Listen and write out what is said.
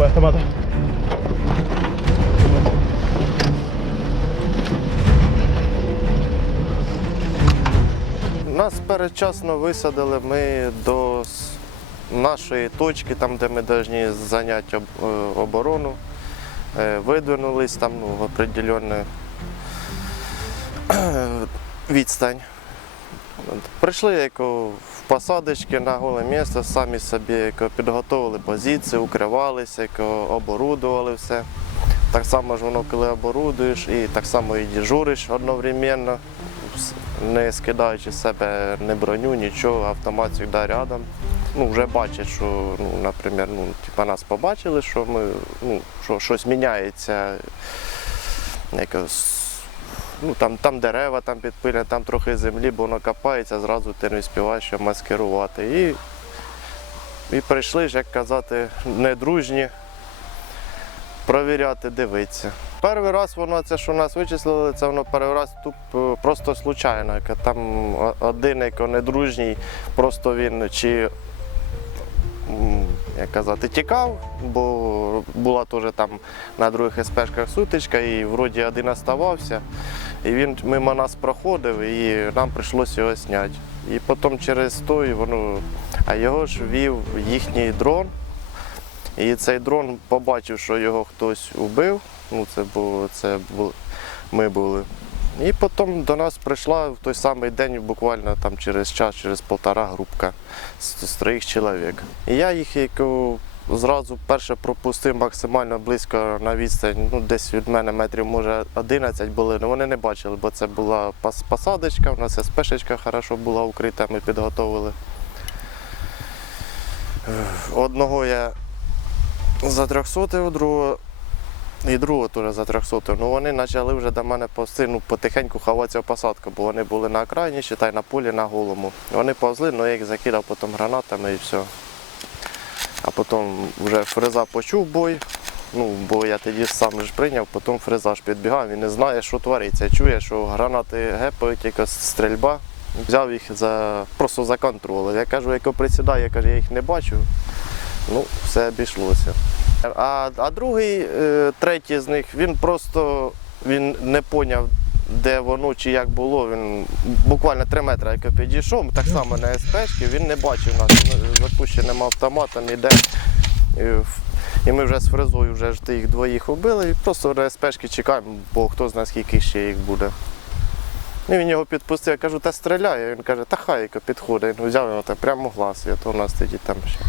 Давай, автомата. Нас передчасно висадили ми до нашої точки, там, де ми повинні зайняти е, оборону. Е, Видвинулись там ну, в определенну відстань. Прийшли як в посадочки на голе місце, самі собі підготовили позиції, укривалися, оборудували все. Так само ж воно, коли оборудуєш, і так само і дежуриш одновременно, не скидаючи з себе ні броню, нічого, автомат завжди рядом. Ну, вже бачать, що, ну, наприклад, ну, типа нас побачили, що ми, ну, що щось міняється. Якось, ну, там, там дерева там підпиля, там трохи землі, бо воно копається, зразу ти не встигаєш що маскирувати. І, і прийшли ж, як казати, недружні провіряти, дивитися. Перший раз воно це, що нас вичислили, це воно перший раз туп, е, просто случайно. Там один недружній, просто він чи як казати, тікав, бо була теж там на других СПшках сутичка, і вроді один оставався. І він мимо нас проходив, і нам прийшлося його зняти. І потім через той воно, а його ж вів їхній дрон. І цей дрон побачив, що його хтось вбив. Ну, це було, це бу- ми були. І потім до нас прийшла в той самий день, буквально там через час, через півтора групка з, трьох чоловік. І я їх як, зразу перше пропустив максимально близько на відстань, ну десь від мене метрів, може, 11 були, але вони не бачили, бо це була посадочка, у нас СПшечка хорошо була укрита, ми підготовили. Е, Одного я за 300, другого і другого теж за 300. Ну вони почали вже до мене ну, потихеньку ховатися в посадку, бо вони були на окраїні, считай, на полі, на голому. Вони повзли, ну я їх закидав потім гранатами і все. А потім вже фреза почув бой. Ну, бо я тоді сам ж прийняв, потім фреза підбігав, він не знає, що твориться. Чує, що гранати гепають, якась стрільба. Взяв їх за, просто за контроль. Я кажу, як присідаю, я кажу, я їх не бачу. Ну, все обійшлося. А, а другий, е, третій з них, він просто він не поняв, де воно чи як було. Він буквально 3 метри, як підійшов, так само на СПшки, він не бачив нас ну, запущеним автоматом іде. І, ми вже з фрезою вже ж тих двоїх убили і просто на СПшки чекаємо, бо хто знає, скільки ще їх буде. І він його підпустив, я кажу, та стріляє. Він каже, та хай підходить. Він взяв його та прямо в глаз, я то у нас тоді там ще.